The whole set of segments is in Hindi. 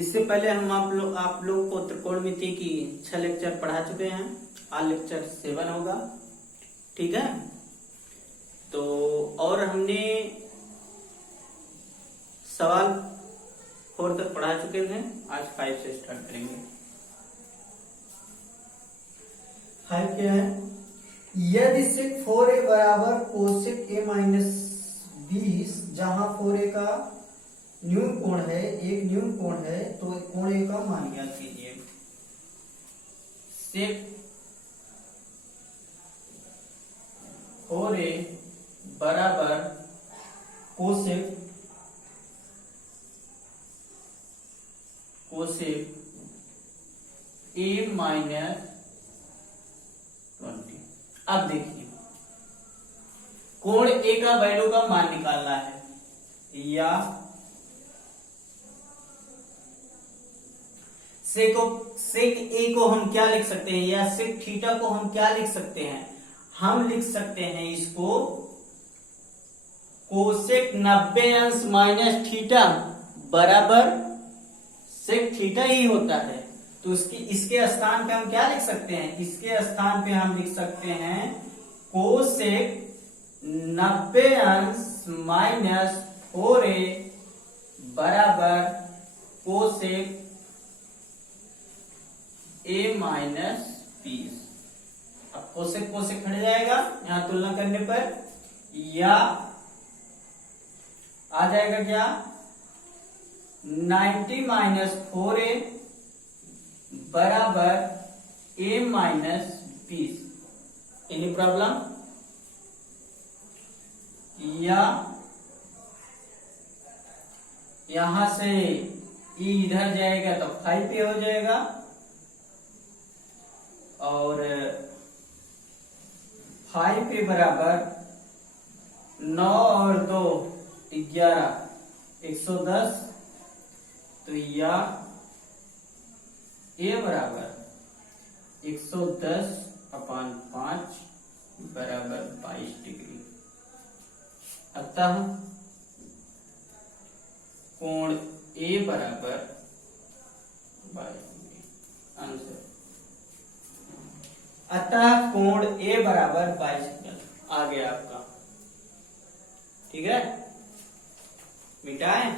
इससे पहले हम आप लोग को त्रिकोणमिति की 6 लेक्चर पढ़ा चुके हैं। आज लेक्चर 7 होगा, ठीक है। तो और हमने सवाल 4 तक पढ़ा चुके थे, आज 5 से स्टार्ट करेंगे। 5 क्या है? यदि sec 4a बराबर cosec a माइनस 20, जहां 4a का न्यून कोण है, एक न्यून कोण है, तो कोण a का मान ज्ञात कीजिए। sec 4a बराबर cosec a माइनस 20। अब देखिए, कोण a का वैल्यू का मान निकालना है, या सेक a को हम क्या लिख सकते हैं, या सेक थीटा को हम क्या लिख सकते हैं? हम लिख सकते हैं इसको कोसेक 90 अंश माइनस थीटा बराबर सेक थीटा ही होता है। तो इसके स्थान पे हम क्या लिख सकते हैं? इसके स्थान पे हम लिख सकते हैं कोसेक 90 अंश माइनस 4a बराबर कोसेक a माइनस 20। अब कोसेक कोसेक हट जाएगा यहां तुलना करने पर, या आ जाएगा क्या? 90 माइनस 4a बराबर a माइनस 20। Any problem? या यहां से e इधर जाएगा तो 5a हो जाएगा, और 5a बराबर 9 और 2 11 110। तो या a बराबर 110/5 बराबर 22 डिग्री। अतः कोण a बराबर 22 डिग्री। आंसर, अतः कोण a बराबर 22 डिग्री आ गया आपका, ठीक है। मिटाएं।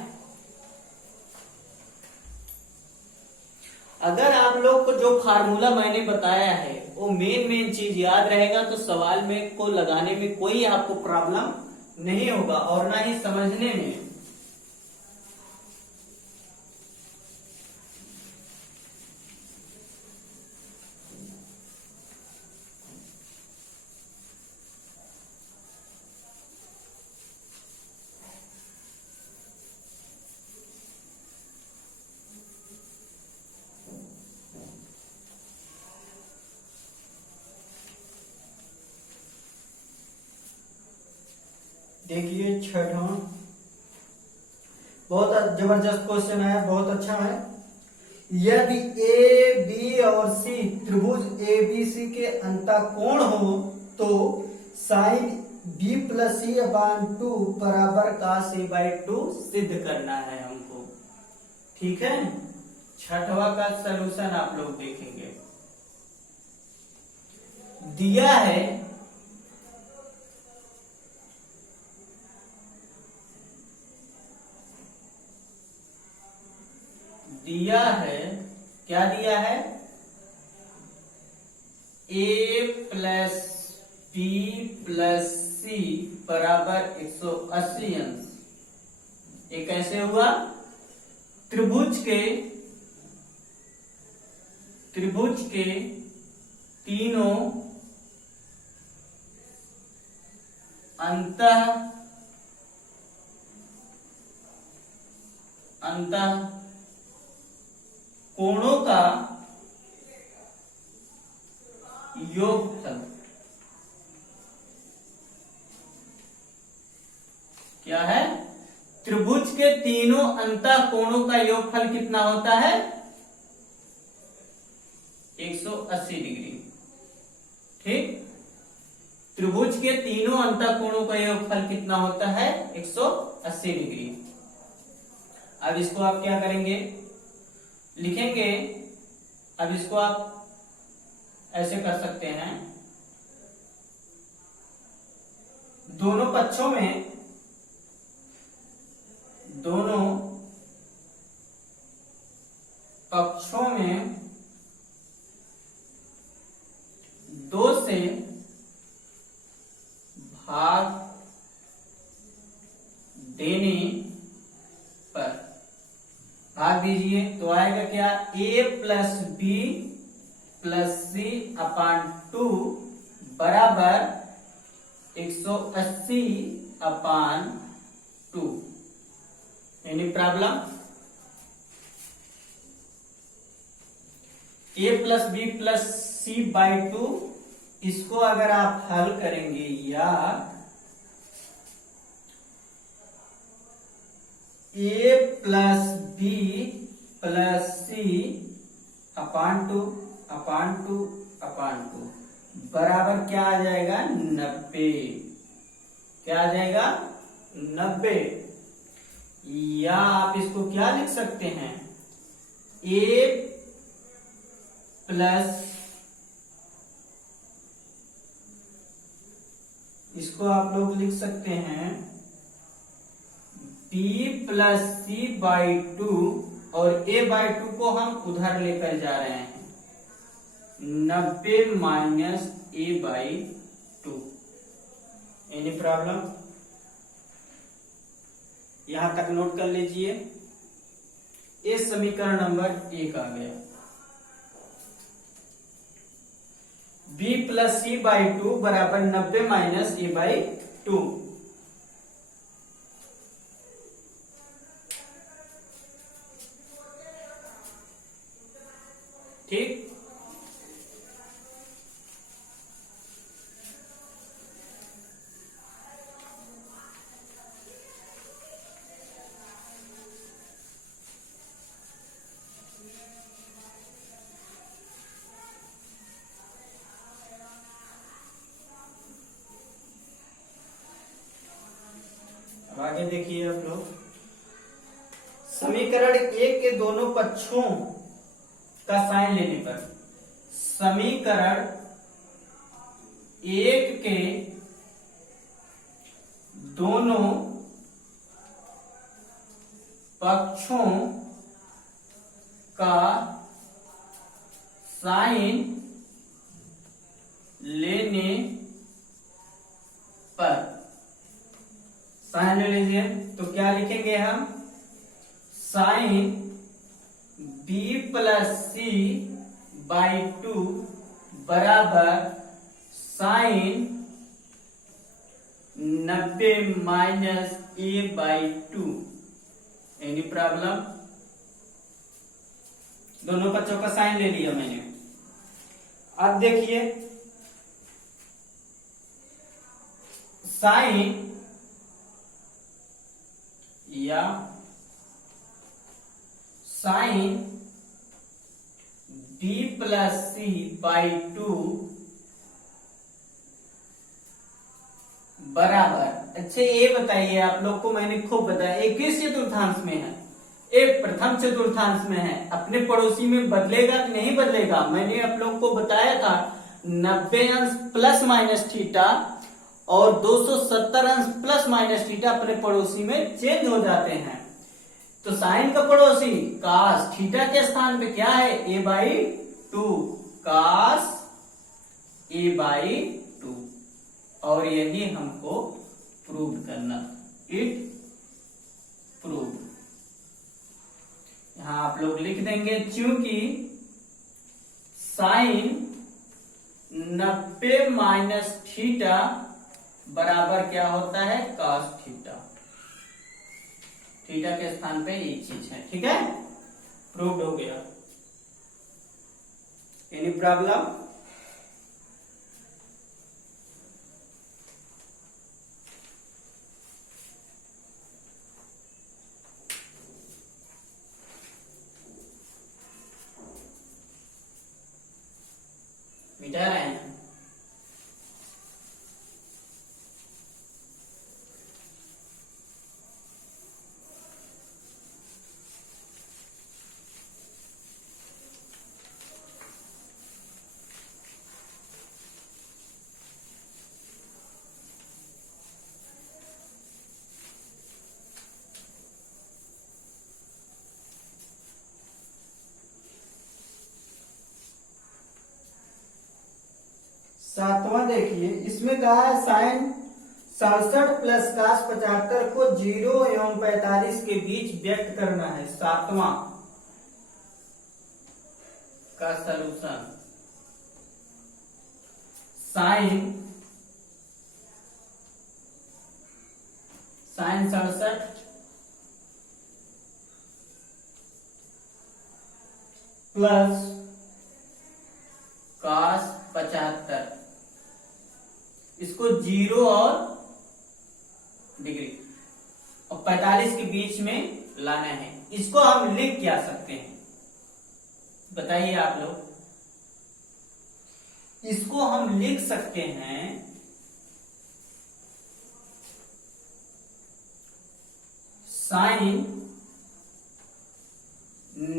अगर आप लोग को जो फार्मूला मैंने बताया है वो मेन चीज याद रहेगा तो सवाल में को लगाने में कोई आपको प्रॉब्लम नहीं होगा, और ना ही समझने में। देखिए छठा, बहुत जबरदस्त क्वेश्चन है, बहुत अच्छा है। यदि ए बी और सी त्रिभुज ए बी सी के अंतःकोण हो तो sine B plus C upon 2 बराबर cos a/2 सिद्ध करना है हमको, ठीक है। छठवा का सलूशन आप लोग देखेंगे। दिया है क्या दिया है? a plus b plus c बराबर 180 अंश। ये कैसे हुआ? त्रिभुज के तीनों अंतः कोणों का योगफल क्या है? त्रिभुज के तीनों अंतः कोणों का योगफल कितना होता है? 180 डिग्री, ठीक। त्रिभुज के तीनों अंतःकोणों का योगफल कितना होता है? 180 डिग्री। अब इसको आप क्या करेंगे? लिखेंगे। अब इसको आप ऐसे कर सकते हैं, दोनों पक्षों में, दोनों पक्षों में 2 से भाग देने पर, भाग दीजिए तो आएगा क्या, a plus B plus C upon 2 बराबर 180 upon 2। Any problem? a plus B plus C by 2, इसको अगर आप हल करेंगे, या a plus B plus C upon 2 upon 2 upon 2 बराबर क्या आ जाएगा, 90। क्या आ जाएगा, 90। या आप इसको क्या लिख सकते हैं, a प्लस, इसको आप लोग लिख सकते हैं b प्लस सी बाई 2, और a बाई 2 को हम उधर लेकर जा रहे हैं, 90 minus a by 2। Any problem? यहां तक नोट कर लीजिए। ये समीकरण नंबर 1 आ गया। b प्लस सी बाई 2 बराबर 90 माइनस a बाई 2। ठीक। अब आगे देखिए आप लोग, समीकरण 1 के दोनों पक्षों का साइन लेने पर, समीकरण 1 के दोनों पक्षों का साइन लेने पर, साइन ले लीजिए तो क्या लिखेंगे हम, sine b plus C by 2 बराबर sine 90 minus a by 2। Any problem? दोनों पक्षों का साइन ले लिया मैंने। अब देखिए, साइन या sine b plus C by 2 बराबर, अच्छा ये बताइए आप लोग को, मैंने खूब बताया, एक किस चतुर्थांश में है, एक प्रथम चतुर्थांश में है, अपने पड़ोसी में बदलेगा कि नहीं बदलेगा? मैंने आप लोग को बताया था 90 अंश प्लस माइनस थीटा और 270 अंश प्लस माइनस थीटा अपने पड़ोसी में चेंज हो जाते हैं। तो साइन का पड़ोसी कास थीटा के स्थान पे क्या है, a by 2, cos a by 2, और यही हमको प्रूव करना, इट प्रूव। यहां आप लोग लिख देंगे, क्योंकि साइन 90 माइनस थीटा बराबर क्या होता है, कास थीटा। थीटा के स्थान पे एक चीज है, ठीक है, प्रूव्ड हो गया। Any problem? मिटा रहे हैं। 7वां देखिए, इसमें कहा है साइन 67 प्लस कास 75 को 0 एवं 45 के बीच व्यक्त करना है। 7वां का सलूशन साइन 67 प्लस कास 75 इसको 0 और डिग्री और 45 के बीच में लाना है। इसको हम लिख क्या सकते हैं बताइए आप लोग। इसको हम लिख सकते हैं साइन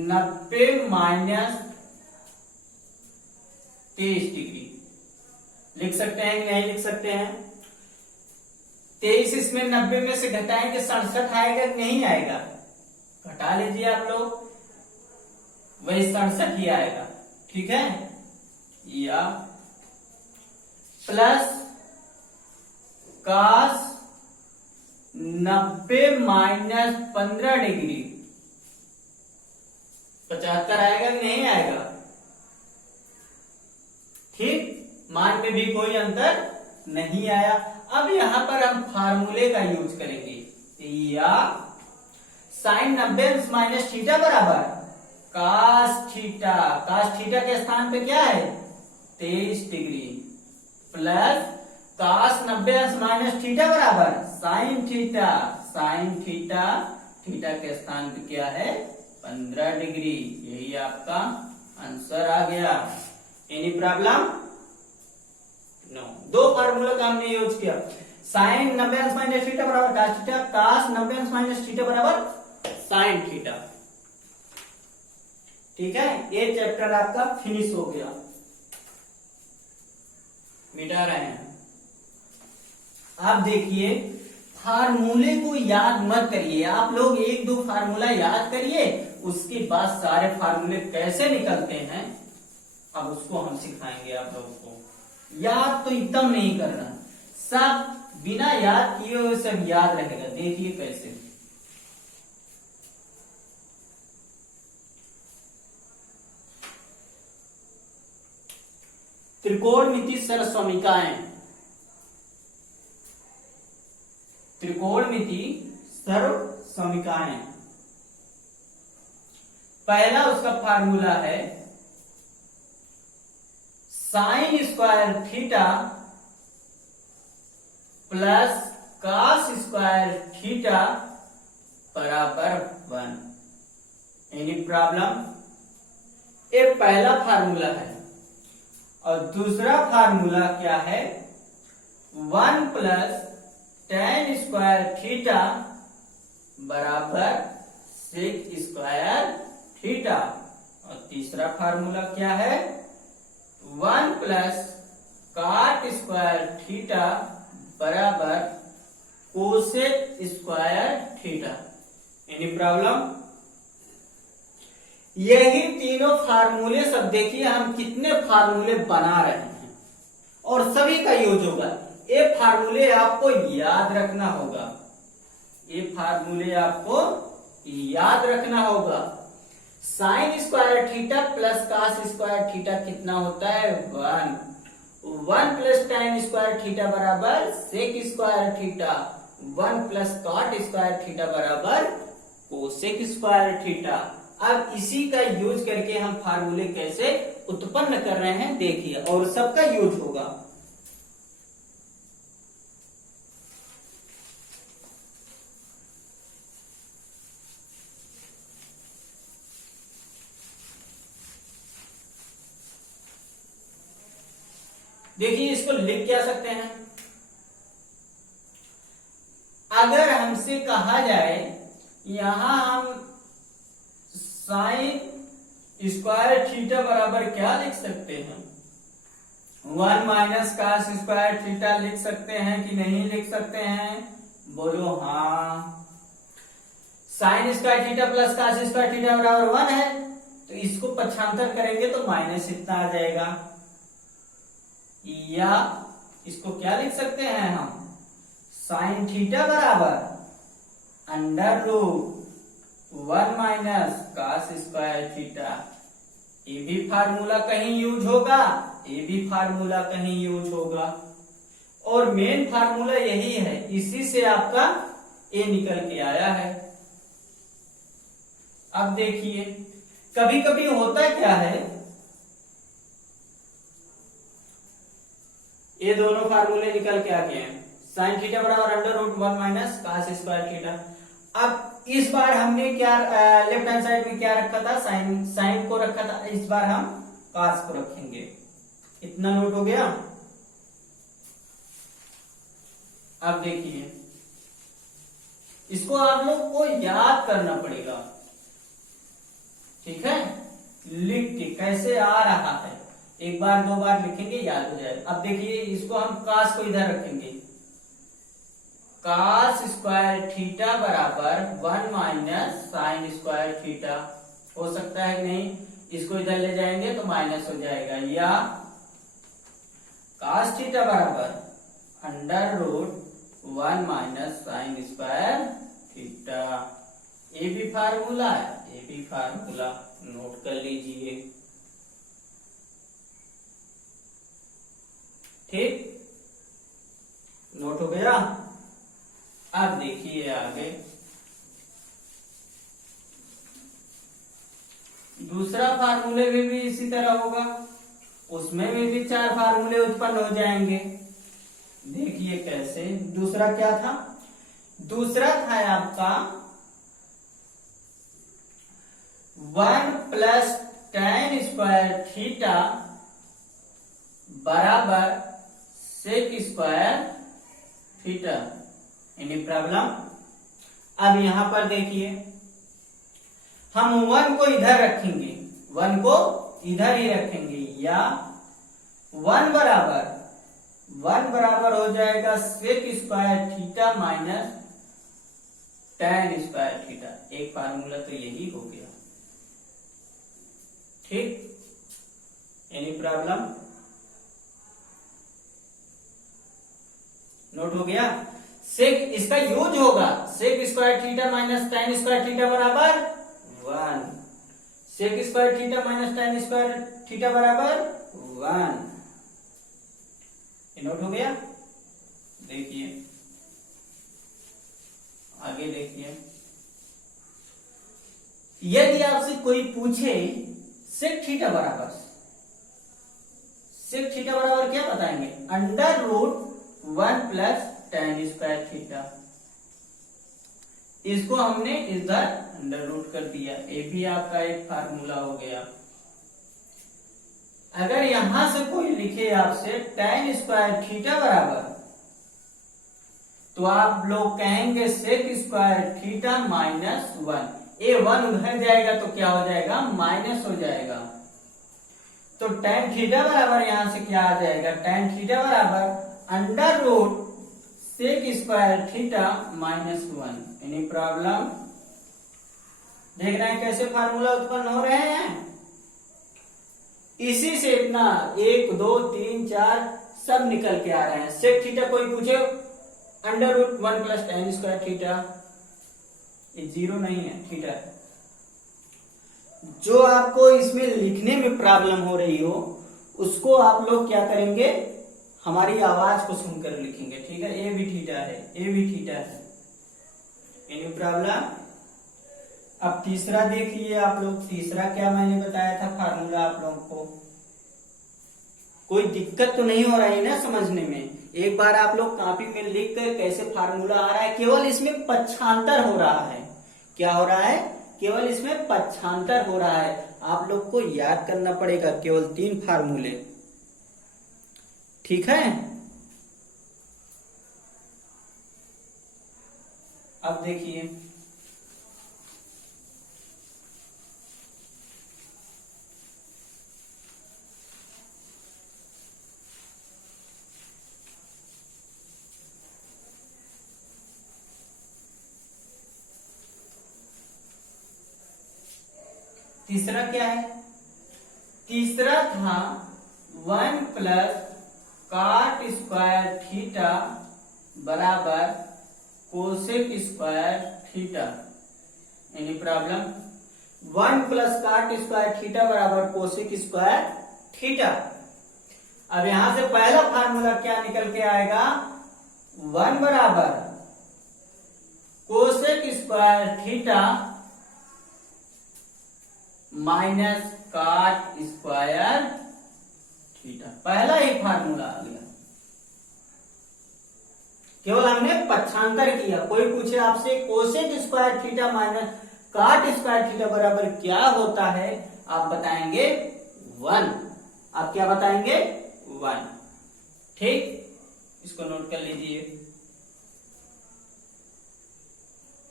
90 माइनस 23 डिग्री लिख सकते हैं कि नहीं लिख सकते हैं। 23 इसमें 90 में से घटाएंगे 67 आएगा कि नहीं आएगा, घटा लीजिए आप लोग, वही 67 ही आएगा। ठीक है, या प्लस कास 90 माइनस 15 डिग्री 75 आएगा कि नहीं आएगा। ठीक, मान में भी कोई अंतर नहीं आया। अब यहां पर हम फार्मूले का यूज करेंगे, या साइन 90 माइनस थीटा बराबर कास थीटा। कास थीटा के स्थान पे क्या है 23 degree plus cos 90 minus theta बराबर sine theta. Sine theta, theta के स्थान पे क्या है 15 डिग्री। यही आपका आंसर आ गया। Any problem? नो। दो फार्मूला का हमने यूज किया, साइन 90 माइनस थीटा बराबर कास थीटा, कास 90 माइनस थीटा बराबर साइन थीटा। ठीक है, ये चैप्टर आपका फिनिश हो गया। मिटा रहे हैं। आप देखिए, फार्मूले को याद मत करिए आप लोग, एक दो फार्मूला याद करिए, उसके बाद सारे फार्मूले कैसे निकलते हैं अब उसको हम सिखाएंगे आप लोगों को। याद तो एकदम नहीं करना, सब बिना याद किए हुए सब याद रहेगा। देखिए कैसे, त्रिकोणमिति सर्वसमीकाएं। त्रिकोणमिति सर्वसमीकाएं, पहला उसका फार्मूला है sine square theta plus cos square theta बराबर 1। Any problem? ये पहला फार्मूला है। और दूसरा फार्मूला क्या है 1 प्लस tan स्क्वायर थीटा बराबर सेक स्क्वायर थीटा। और तीसरा फार्मूला क्या है 1 प्लस काट स्क्वायर थीटा बराबर cosec square theta. Any problem? यही तीनों फार्मूले सब देखिए हम कितने फार्मूले बना रहे हैं और सभी का यूज होगा। ये फार्मूले आपको याद रखना होगा, ये फार्मूले आपको याद रखना होगा। Sine square theta plus cos square theta कितना होता है 1 प्लस tan स्क्वायर थीटा बराबर sec square theta, 1 plus cot square theta बराबर कोसेक स्क्वायर थीटा। अब इसी का यूज करके हम फार्मूले कैसे उत्पन्न कर रहे हैं देखिए, और सबका यूज होगा। देखिए, इसको लिख क्या सकते हैं, अगर हमसे कहा जाए यहां हम साइन स्क्वायर थीटा बराबर क्या लिख सकते हैं 1 माइनस कास स्क्वायर थीटा लिख सकते हैं कि नहीं लिख सकते हैं, बोलो हाँ। Sine square theta plus cos square theta बराबर 1 है, तो इसको पक्षांतर करेंगे तो माइनस इतना आ जाएगा, या इसको क्या लिख सकते हैं हम, साइन थीटा बराबर under root 1 minus cos square theta. ये भी फार्मूला कहीं यूज होगा, ये भी फार्मूला कहीं यूज होगा, और मेन फार्मूला यही है, इसी से आपका ए निकल के आया है। अब देखिए कभी कभी होता क्या है, ये दोनों फार्मूले निकल के आ गए हैं, साइन थीटा बराबर under root 1 minus cos square theta. अब इस बार हमने क्या लेफ्ट हैंड साइड में क्या रखा था, साइन को रखा था, इस बार हम कॉस को रखेंगे। इतना नोट हो गया। अब देखिए इसको आप लोग को याद करना पड़ेगा, ठीक है, लिख के कैसे आ रहा है, एक बार दो बार लिखेंगे याद हो जाएगा। अब देखिए इसको हम कॉस को इधर रखेंगे, कॉस स्क्वायर थीटा बराबर 1 माइनस साइन स्क्वायर थीटा। हो सकता है नहीं, इसको इधर ले जाएंगे तो माइनस हो जाएगा, या कॉस थीटा बराबर under root 1 minus sine square theta. ये भी फार्मूला है, ये भी फार्मूला नोट कर लीजिए, ठीक, नोट हो गया। अब देखिए आगे दूसरा फार्मूले में भी इसी तरह होगा, उसमें भी 4 फार्मूले उत्पन्न हो जाएंगे। देखिए कैसे, दूसरा क्या था, दूसरा था आपका 1 प्लस tan स्क्वायर थीटा बराबर sec square theta. Any problem? अब यहां पर देखिए हम 1 को इधर रखेंगे, 1 को इधर ही रखेंगे, या 1 बराबर हो जाएगा sec square theta minus tan square theta. एक फार्मूला तो यही हो गया, ठीक। Any problem? नोट हो गया। सेक इसका यूज होगा, sec square theta minus tan square theta बराबर 1, sec square theta minus tan square theta बराबर 1। नोट हो गया। देखिए आगे देखिए, यदि आपसे कोई पूछे सेक थीटा बराबर क्या बताएंगे, under root 1 plus tan square theta. इसको हमने इधर अंडर रूट कर दिया, ये भी आपका एक फार्मूला हो गया। अगर यहां से कोई लिखे आपसे tan स्क्वायर थीटा बराबर, तो आप लोग कहेंगे सेक स्क्वायर थीटा माइनस 1। ये 1 उधर जाएगा तो क्या हो जाएगा, माइनस हो जाएगा। तो tan थीटा बराबर यहां से क्या आ जाएगा, tan थीटा बराबर under root sec square theta minus 1। Any problem? देख रहे हैं कैसे फार्मूला उत्पन्न हो रहे हैं। इसी से इतना 1 2 3 4 सब निकल के आ रहे हैं। सेक थीटा कोई पूछे under root 1 plus tan square theta, ये 0 नहीं है, थीटा है। जो आपको इसमें लिखने में प्रॉब्लम हो रही हो उसको आप लोग क्या करेंगे, हमारी आवाज को सुनकर लिखेंगे, ठीक है। ए भी थीटा है, ए भी थीटा है। Any problem? अब तीसरा देखिए आप लोग, तीसरा क्या मैंने बताया था फार्मूला आप लोगों को। कोई दिक्कत तो नहीं हो रही है ना समझने में? एक बार आप लोग कॉपी में लिख कर कैसे फार्मूला आ रहा है, केवल इसमें पक्षांतर हो रहा है। क्या हो रहा है? केवल इसमें पक्षांतर हो रहा है। आप लोग को याद करना पड़ेगा केवल 3 फार्मूले, ठीक है। अब देखिए तीसरा क्या है, तीसरा था 1 प्लस काट स्क्वायर थीटा बराबर cosec square theta. Any problem? 1 plus cot square theta बराबर कोसेक स्क्वायर थीटा। अब यहां से पहला फार्मूला क्या निकल के आएगा? 1 बराबर कोसेक स्क्वायर थीटा माइनस काट स्क्वायर थीटा। पहला ही फार्मूला आ गया। केवल हमने पक्षांतर किया। कोई पूछे आपसे कोसेक स्क्वायर थीटा माइनस काट स्क्वायर थीटा बराबर क्या होता है, आप बताएंगे 1। आप क्या बताएंगे? 1। ठीक, इसको नोट कर लीजिए।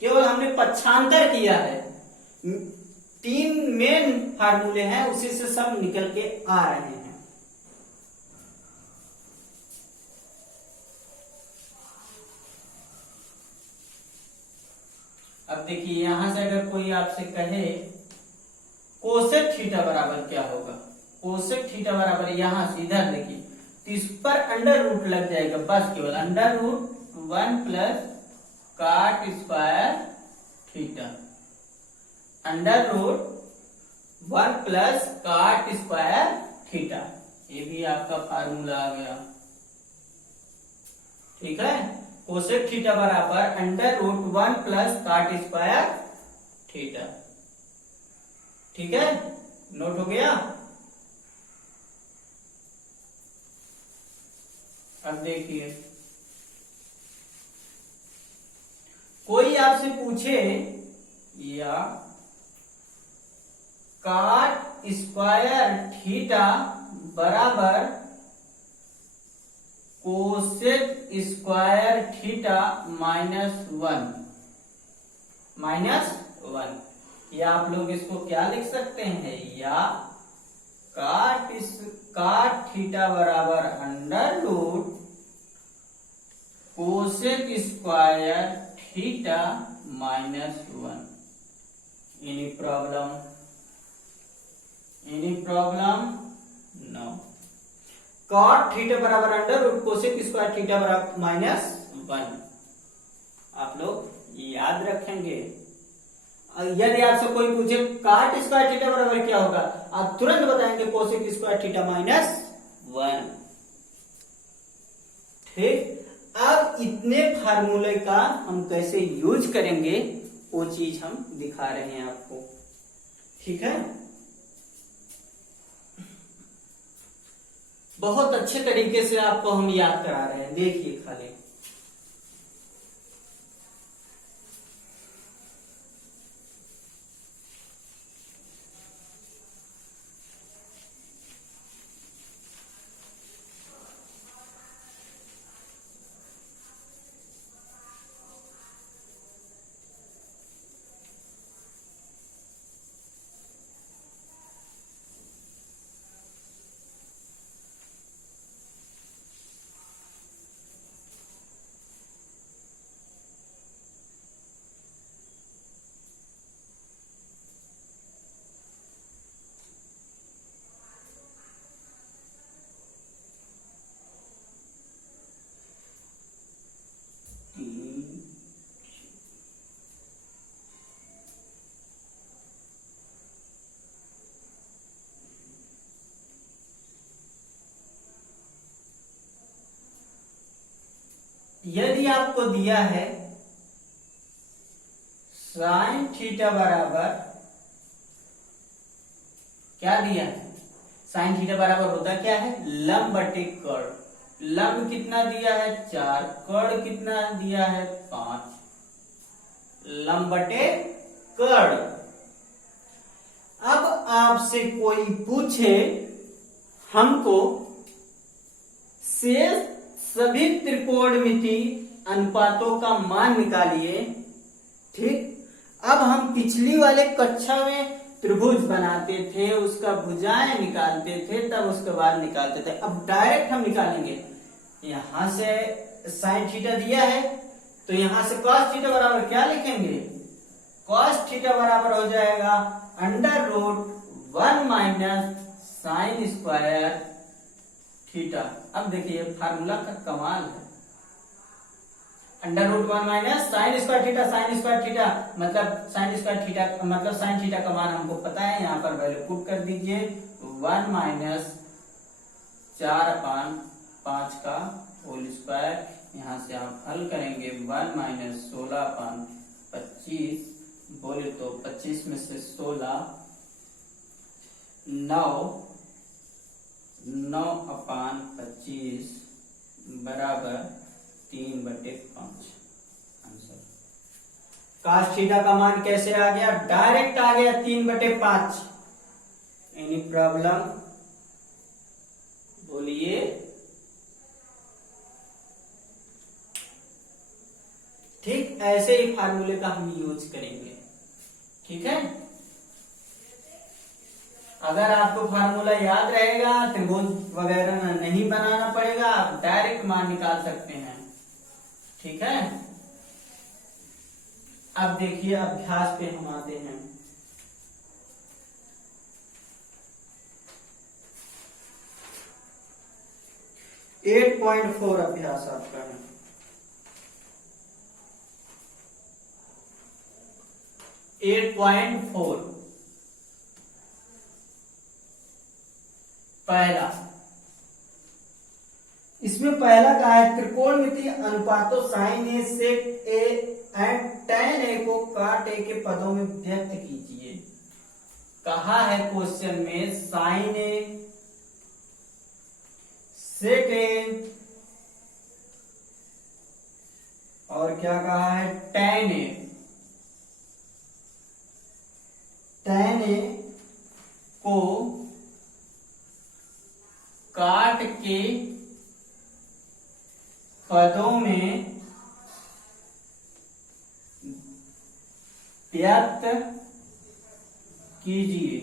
केवल हमने पक्षांतर किया है। 3 मेन फार्मूले हैं, उसी से सब निकल के आ रहे हैं। अब देखिए यहां से अगर कोई आपसे कहे कोसेक थीटा बराबर क्या होगा, कोसेक थीटा बराबर यहां से इधर देखिए, तो इस पर अंडर रूट लग जाएगा बस, केवल under root 1 plus cot square theta, under root 1 plus cot square theta. ये भी आपका फार्मूला आ गया। ठीक है, कोसेक थीटा बराबर under root 1 plus cot square theta. ठीक है, नोट हो गया। अब देखिए कोई आपसे पूछे या काट स्क्वायर थीटा बराबर कोसेक स्क्वायर थीटा -1, या आप लोग इसको क्या लिख सकते हैं, या काट थीटा बराबर under root cosec square theta -1। Any problem? No. Cot theta बराबर under root cosec square theta बराबर -1। आप लोग याद रखेंगे। यदि आपसे कोई पूछे काट स्क्वायर थीटा बराबर क्या होगा, आप तुरंत बताएंगे कोसेक स्क्वायर थीटा -1। ठीक, अब इतने फार्मूले का हम कैसे यूज करेंगे वो चीज हम दिखा रहे हैं आपको। ठीक है, बहुत अच्छे तरीके से आपको हम याद करा रहे हैं। देखिए खाली यदि आपको दिया है साइन थीटा बराबर क्या दिया है, साइन थीटा बराबर होता क्या है, लंब बटे कर्ण। लंब कितना दिया है 4, कर्ण कितना दिया है 5, लंब बटे कर्ण। अब आपसे कोई पूछे हमको शेष सभी त्रिकोणमिति अनुपातों का मान निकालिए। ठीक, अब हम पिछली वाले कक्षा में त्रिभुज बनाते थे, उसका भुजाएं निकालते थे, तब उसके बाद निकालते थे। अब डायरेक्ट हम निकालेंगे। यहां से साइन थीटा दिया है तो यहां से कॉस थीटा बराबर क्या लिखेंगे, कॉस थीटा बराबर हो जाएगा under root 1 minus sine square theta. अब देखिए फार्मूला का कमाल है, √1 minus sine square theta, sine square theta मतलब साइन स्क्वायर थीटा मतलब साइन थीटा का मान हमको पता है, यहाँ पर वैल्यू पुट कर दीजिए 1 माइनस 4/5 का होल स्क्वायर, यहाँ से आप हल करेंगे 1 माइनस 16/25 बोले तो 25 में से 16 9/25 बराबर 3/5 आंसर। काश थीटा का मान कैसे आ गया, डायरेक्ट आ गया 3/5। एनी प्रॉब्लम बोलिए। ठीक ऐसे ही फार्मूले का हम यूज करेंगे, ठीक है। अगर आपको फार्मूला याद रहेगा, त्रिभुज वगैरह नहीं बनाना पड़ेगा, आप डायरेक्ट मान निकाल सकते हैं, ठीक है। अब देखिए अभ्यास पे हम आते हैं। एट 8.4 अभ्यास आपका है। एट 8.4 पहला, इसमें पहला कहा है त्रिकोणमितीय अनुपातों sine A sec A and tan A को काट ए के पदों में व्यक्त कीजिए। कहा है क्वेश्चन में साइन ए सेक ए और क्या कहा है tan ए, tan ए को काट के पदों में व्यक्त कीजिए।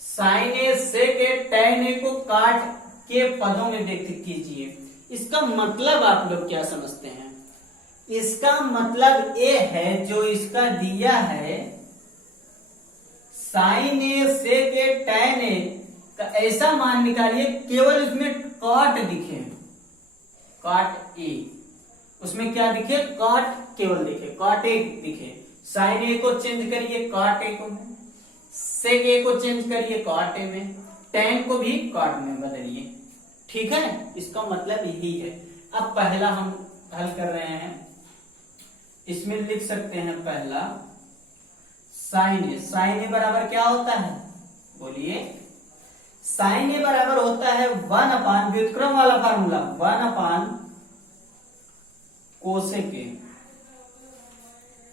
Sign A sec A tan A को काट के पदों में व्यक्त कीजिए। इसका मतलब आप लोग क्या समझते हैं? इसका मतलब ये है जो इसका दिया है sign A sec A tan ए का ऐसा मान निकालिए केवल इसमें काट दिखे, काट ए, उसमें क्या दिखे, काट केवल दिखे, काट ए दिखे। साइन ए को चेंज करिए काट ए को, सेक ए को चेंज करिए काट ए में, tan को भी काट में बदलिए, ठीक है। इसका मतलब यही है। अब पहला हम हल कर रहे हैं, इसमें लिख सकते हैं पहला साइन ए। साइन ए बराबर क्या होता है, बोलिए। साइन ए बराबर होता है 1/, व्युत्क्रम वाला फार्मूला, 1/, कोसेक ए।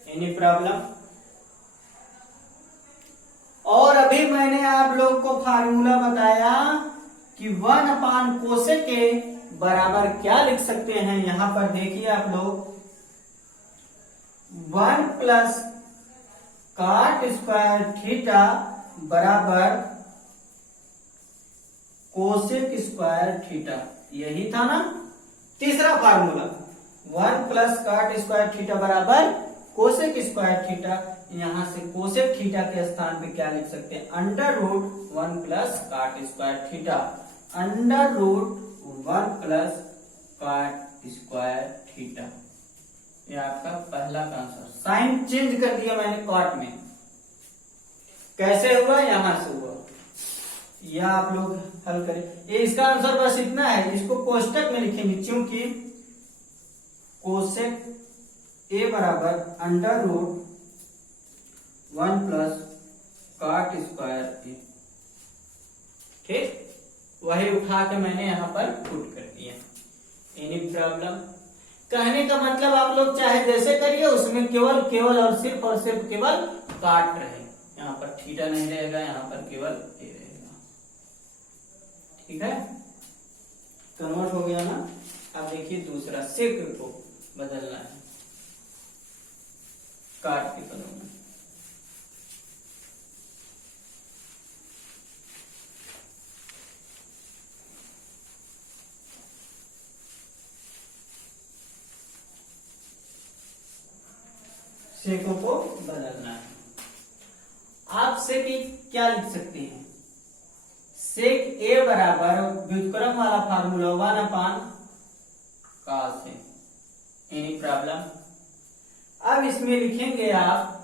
Any problem? और अभी मैंने आप लोग को फार्मूला बताया कि 1/, कोसेक ए बराबर क्या लिख सकते हैं। यहां पर देखिए आप लोग 1 प्लस काट स्क्वायर थीटा बराबर कोसेक स्क्वायर थीटा, यही था ना तीसरा formula. 1 plus cot square theta बराबर कोसेक स्क्वायर थीटा। यहां से कोसेक थीटा के स्थान पे क्या लिख सकते हैं, √1 plus cot square theta, √1 plus cot square theta. ये आपका पहला का आंसर। साइन चेंज कर दिया मैंने काट में, कैसे हुआ, यहां से हुआ। यह आप लोग हल करें। ये इसका आंसर बस इतना है, इसको कोष्टक में लिखेंगे क्योंकि कोसेक ए बराबर √1 प्लस काट स्क्वायर ए, ठीक। वही उठा के मैंने यहां पर पुट कर दिया। Any problem? कहने का मतलब आप लोग चाहे जैसे करिए, उसमें केवल केवल और सिर्फ केवल काट रहे, यहाँ पर थीटा नहीं रहेगा, यहाँ पर केवल ए रहेगा, ठीक है। कन्वर्ट हो गया ना। अब देखिए दूसरा, सेक को बदलना है काट के पदों में। सेकों को बदलना है। आप सेक क्या लिख सकते हैं, सेक ए बराबर व्युत्क्रम वाला फार्मूला 1/cos ए। Any problem? अब इसमें लिखेंगे आप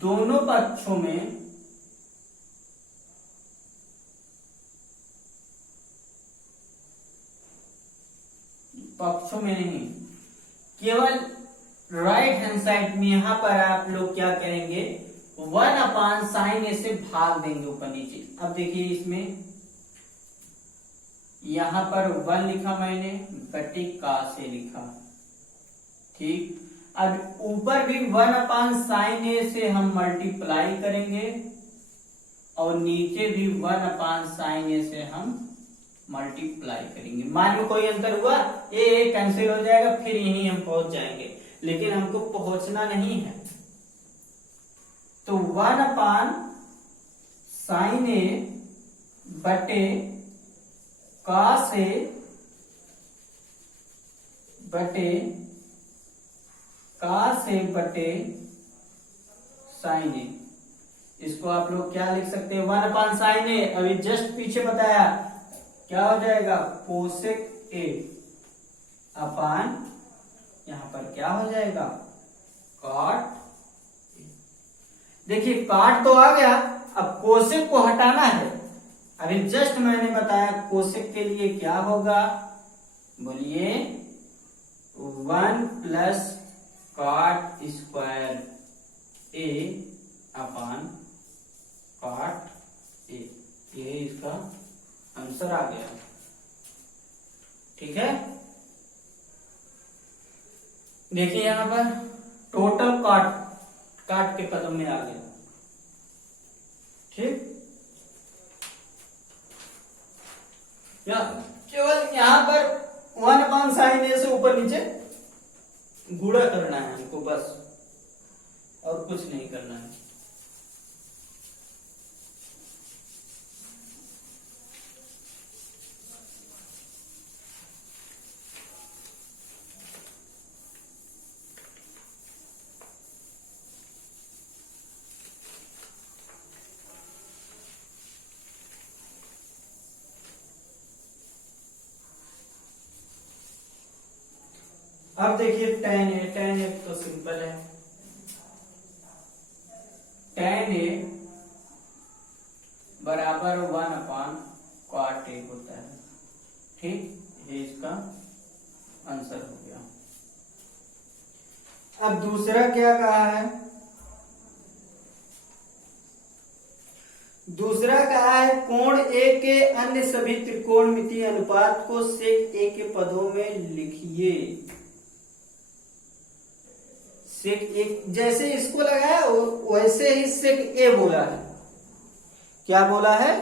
दोनों पक्षों में नहीं, केवल राइट हैंड साइड में यहां पर आप लोग क्या करेंगे, 1/sin ए से भाग देंगे ऊपर नीचे। अब देखिए इसमें यहां पर 1 लिखा मैंने, बटे cos ए लिखा, ठीक। अब ऊपर भी 1/sin ए से हम मल्टीप्लाई करेंगे और नीचे भी 1/sin ए से हम मल्टीप्लाई करेंगे। मान लो कोई अंतर हुआ, ए कैंसिल हो जाएगा, फिर यहीं हम पहुंच जाएंगे, लेकिन हमको पहुंचना नहीं है। तो 1/sin ए बटे cos ए बटे cos ए बटे sin ए, इसको आप लोग क्या लिख सकते हैं, 1/sin ए, अभी जस्ट पीछे बताया क्या हो जाएगा, कोसेक ए अपान यहां पर क्या हो जाएगा, कॉट। देखिए काट तो आ गया, अब कोसेक को हटाना है। अभी जस्ट मैंने बताया कोसेक के लिए क्या होगा, बोलिए 1 plus cot square A upon cot A, ये इसका आंसर आ गया। ठीक है, देखिए यहां पर टोटल काट के पदों में आ गया। ठीक, या केवल यहां पर 1/sin ए से ऊपर नीचे गुणा करना है हमको बस, और कुछ नहीं करना है। अब देखिए tan ए तो सिंपल है, tan ए बराबर 1/cot ए होता है। ठीक, ये इसका आंसर हो गया। अब दूसरा क्या कहा है, दूसरा कहा है कोण ए के अन्य सभी त्रिकोणमितीय अनुपात को सेक ए के पदों में लिखिए। सेक ए, जैसे इसको लगाया वैसे ही सेक ए बोला है। क्या बोला है,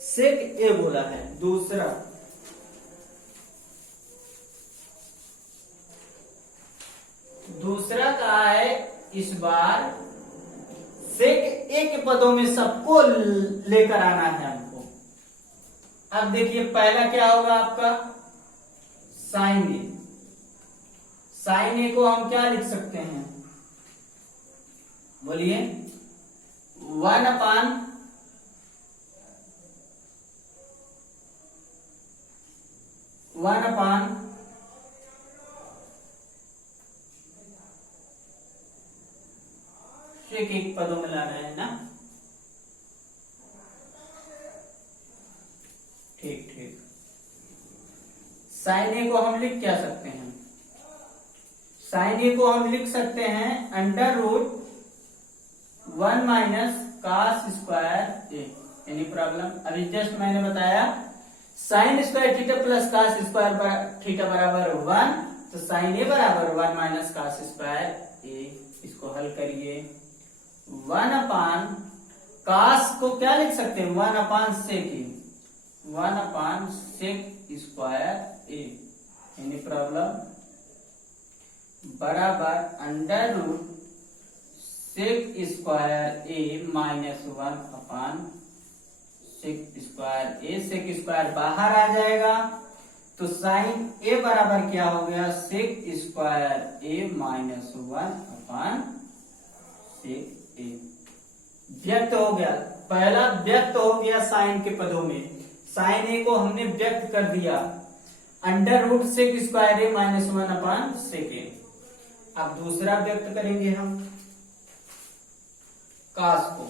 सेक ए बोला है। दूसरा कहा है इस बार सेक ए के पदों में सबको लेकर आना है हमको। अब देखिए पहला क्या होगा आपका, साइन ए। साइन ए को हम क्या लिख सकते हैं, बोलिए 1/1 एक पदों में ला रहे हैं ना। ठीक ठीक, साइन ए को हम लिख क्या सकते हैं, साइन ए को हम लिख सकते हैं √1 - cos square A. Any problem? अभी जस्ट मैंने बताया sine square theta plus cos square theta बराबर 1, तो साइन ए बराबर 1 - cos स्क्वायर ए। इसको हल करिए, 1/cos को क्या लिख सकते हैं, 1/sec A, 1/sec square A. Any problem? बराबर √sec square A -1/sec square A. sec square बाहर आ जाएगा, तो साइन ए बराबर क्या हो गया, sec स्क्वायर ए -1/sec ए। व्यक्त हो गया, पहला व्यक्त हो गया साइन के पदों में, साइन ए को हमने व्यक्त कर दिया under root sec square A minus 1/सेक ए। अब दूसरा व्यक्त करेंगे हम कास को,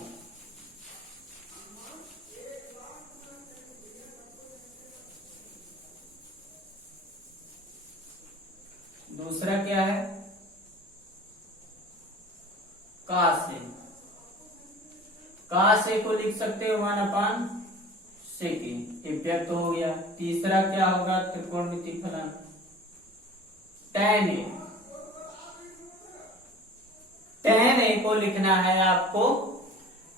दूसरा क्या है कास ए, कास ए को लिख सकते हो 1/सेक ए, ये व्यक्त हो गया। तीसरा क्या होगा त्रिकोणमिति फलन tan ए, tan ए को लिखना है आपको।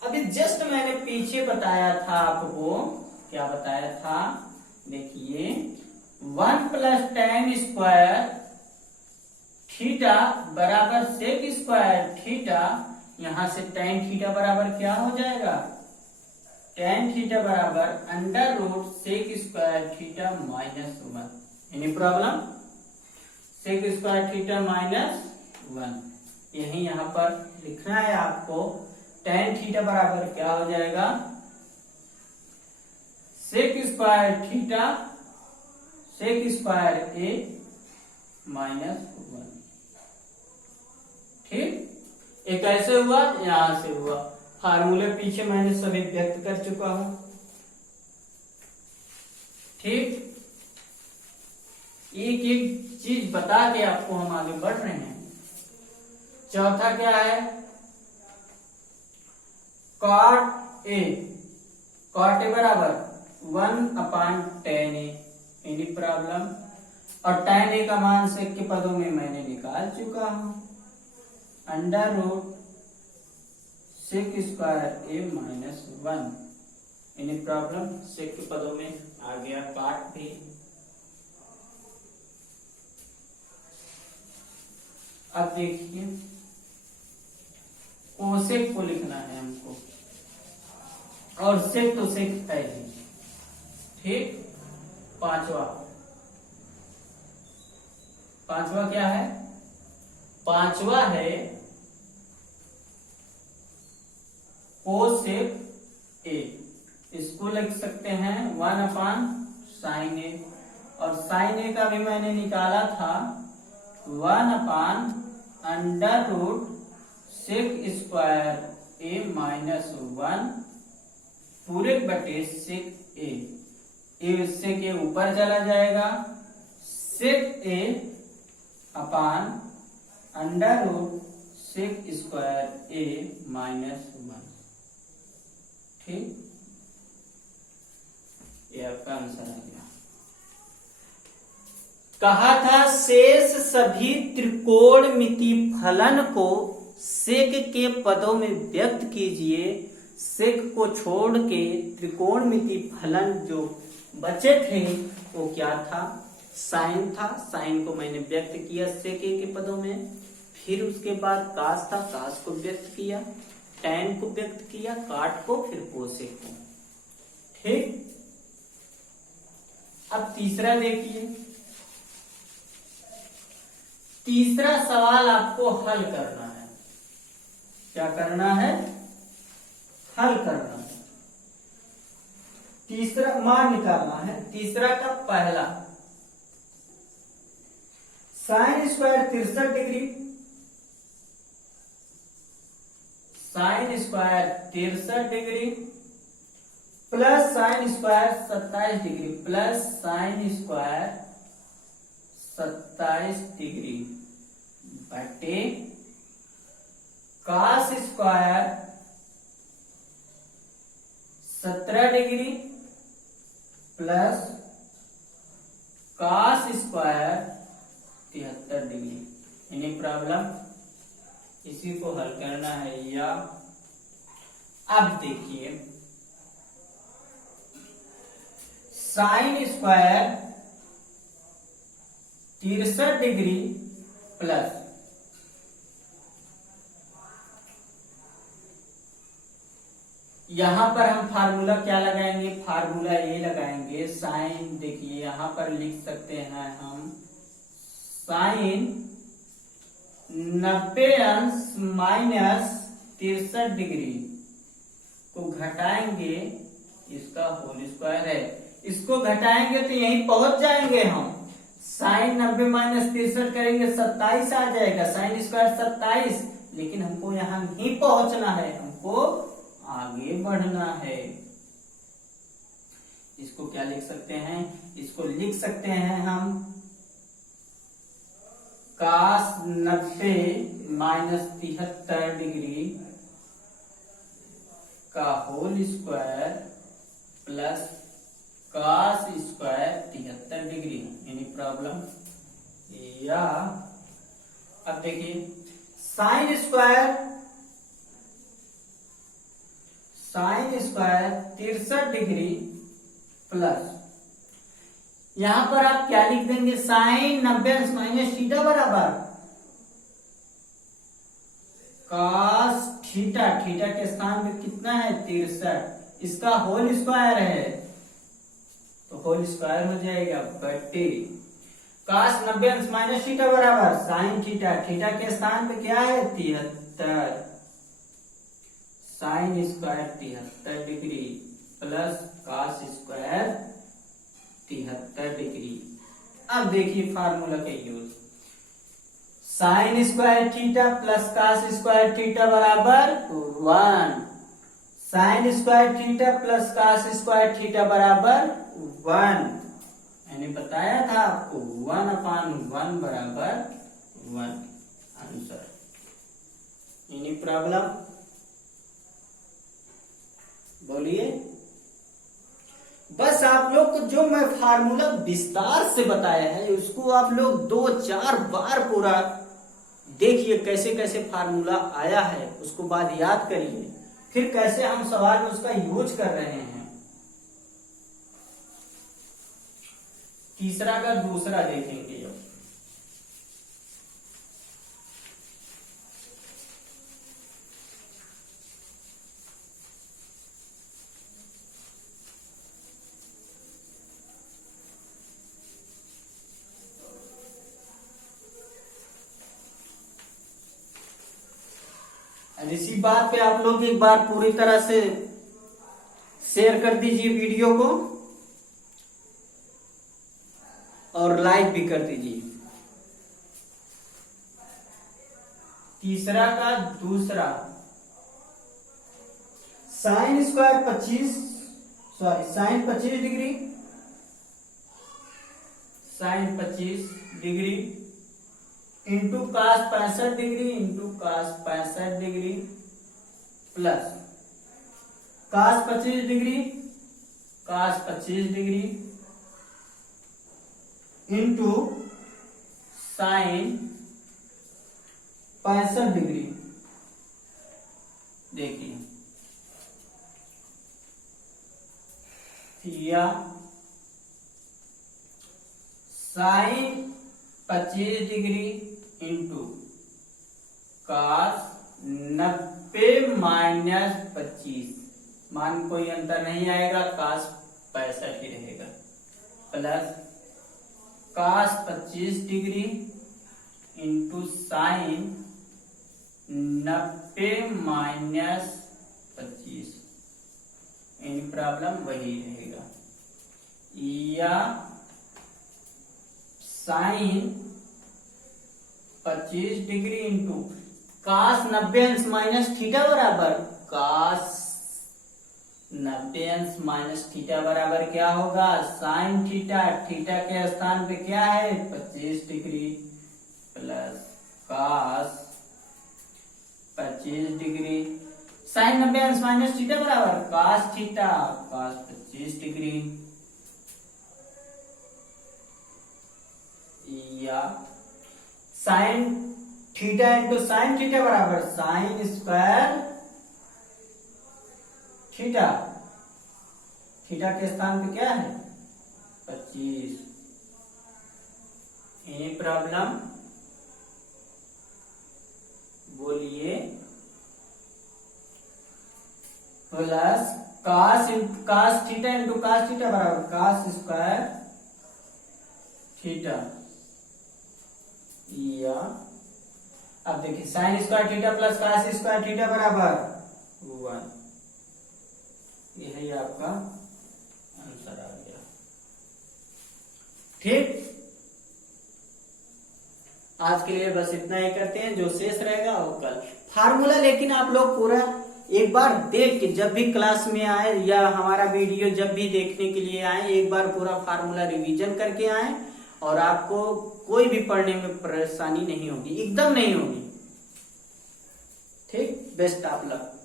अभी जस्ट मैंने पीछे बताया था आपको, क्या बताया था देखिए 1 + tan स्क्वायर थीटा बराबर सेक स्क्वायर थीटा, यहां से tan थीटा बराबर क्या हो जाएगा, tan थीटा बराबर under root sec square theta minus 1। Any problem, sec square theta minus 1 यही यहां पर लिखना है आपको। tan थीटा बराबर क्या हो जाएगा, sec square theta sec square A minus 1। ठीक, ये कैसे हुआ, यहां से हुआ। फार्मूले पीछे मैंने सभी व्यक्त कर चुका हूं। ठीक, एक एक चीज बता के आपको हम आगे बढ़ रहे हैं। चौथा क्या है cot ए, cot ए बराबर 1/tan ए। एनी प्रॉब्लम, और tan ए का मान सेक के पदों में मैंने निकाल चुका हूं under root sec square A minus 1। Any problem, सेक के पदों में आ गया काट भी। अब देखिए कोसेक को लिखना है हमको, और सेक तो सेक है ही। ठीक, पांचवा क्या है, पांचवा है कोसेक ए, इसको लिख सकते हैं 1/sin ए, और sin ए का भी मैंने निकाला था 1/√सेक स्क्वायर ए माइनस 1 पूरे बटे सेक ए। सेक ए ऊपर चला जाएगा, सेक ए अपान √सेक स्क्वायर ए माइनस 1। ठीक, ये आपका आंसर आ गया। कहा था शेष सभी त्रिकोणमिति फलन को सेक के पदों में व्यक्त कीजिए। सेक को छोड़ के त्रिकोणमिति फलन जो बचे थे वो क्या था, साइन था। साइन को मैंने व्यक्त किया सेक के पदों में, फिर उसके बाद कास था, कास को व्यक्त किया, tan को व्यक्त किया, काट को, फिर कोसेक को। ठीक, अब तीसरा देखिए, तीसरा सवाल आपको हल करना है। क्या करना है, हल करना है। तीसरा मान निकालना है। तीसरा का पहला sine square 63 degree, sine square 63 degree plus sine square 27 degree plus sine square 27 degree बटे cos square 17 degree plus cos square 73 degree. Any problem, इसी को हल करना है। या अब देखिए साइन स्क्वायर 63 डिग्री प्लस यहां पर हम फार्मूला क्या लगाएंगे, फार्मूला ये लगाएंगे साइन। देखिए यहां पर लिख सकते हैं हम साइन 90 अंश माइनस 63 डिग्री को घटाएंगे, इसका होल स्क्वायर है, इसको घटाएंगे तो यहीं पहुंच जाएंगे हम। साइन 90 माइनस 63 करेंगे 27 आ जाएगा, साइन स्क्वायर 27। लेकिन हमको यहाँ नहीं पहुंचना है, हमको आगे बढ़ना है। इसको क्या लिख सकते हैं, इसको लिख सकते हैं हम cos 90 माइनस 73 डिग्री का whole square plus cos square 73 degree. Any problem? या अब देखिए साइन स्क्वायर 63 डिग्री प्लस, यहां पर आप क्या लिख देंगे, साइन 90 माइनस थीटा बराबर cos थीटा, थीटा के स्थान पे कितना है 63, इसका होल स्क्वायर है तो होल स्क्वायर हो जाएगा बट्टे cos 90 माइनस थीटा बराबर साइन थीटा, थीटा के स्थान पे क्या है 73, sine square 73 degree plus cos square 73 degree. अब देखिए फार्मूला का use, sign square theta plus cos square theta बराबर 1, sign square theta plus cos square theta बराबर 1। मैंने बताया था आपको 1/1 बराबर 1 आंसर। Any problem? बोलिए। बस आप लोग को जो मैं फार्मूला विस्तार से बताया है उसको आप लोग 2-4 बार पूरा देखिए, कैसे कैसे फार्मूला आया है उसको बाद याद करिए, फिर कैसे हम सवाल में उसका यूज कर रहे हैं। तीसरा का दूसरा देखेंगे अब। इसी बात पे आप लोग एक बार पूरी तरह से शेयर कर दीजिए वीडियो को और लाइक भी कर दीजिए। तीसरा का दूसरा, sine square 25 degree, sine 25 degree into cos 65 degree into cos 65 degree plus cos 25 degree into sine 65 degree. देखिए या sine 25 degree into cos 90 minus 25, मान कोई अंतर नहीं आएगा, cos 65 ही रहेगा, plus cos 25 degree into sine 90 minus 25। Any problem? वही रहेगा। या sine 25 degree into cos 90 minus theta बराबर cos 90 माइनस थीटा बराबर क्या होगा, साइन थीटा, थीटा के स्थान पे क्या है 25 degree plus cos 25 degree, sine 90 minus theta बराबर cos थीटा, cos 25 डिग्री। या sine theta into sine theta बराबर साइन स्क्वायर थीटा, थीटा के स्थान पे क्या है 25। Any problem? बोलिए। Plus cos theta into cos theta बराबर cos स्क्वायर थीटा। या अब देखिए sine square theta plus cos square theta बराबर 1। ये आपका आंसर आ गया। ठीक, आज के लिए बस इतना ही करते हैं, जो शेष रहेगा वो कल। फार्मूला लेकिन आप लोग पूरा एक बार देख के, जब भी क्लास में आए या हमारा वीडियो जब भी देखने के लिए आए, एक बार पूरा फार्मूला रिवीजन करके आए, और आपको कोई भी पढ़ने में परेशानी नहीं होगी, एकदम नहीं होगी। ठीक, बेस्ट ऑफ लक।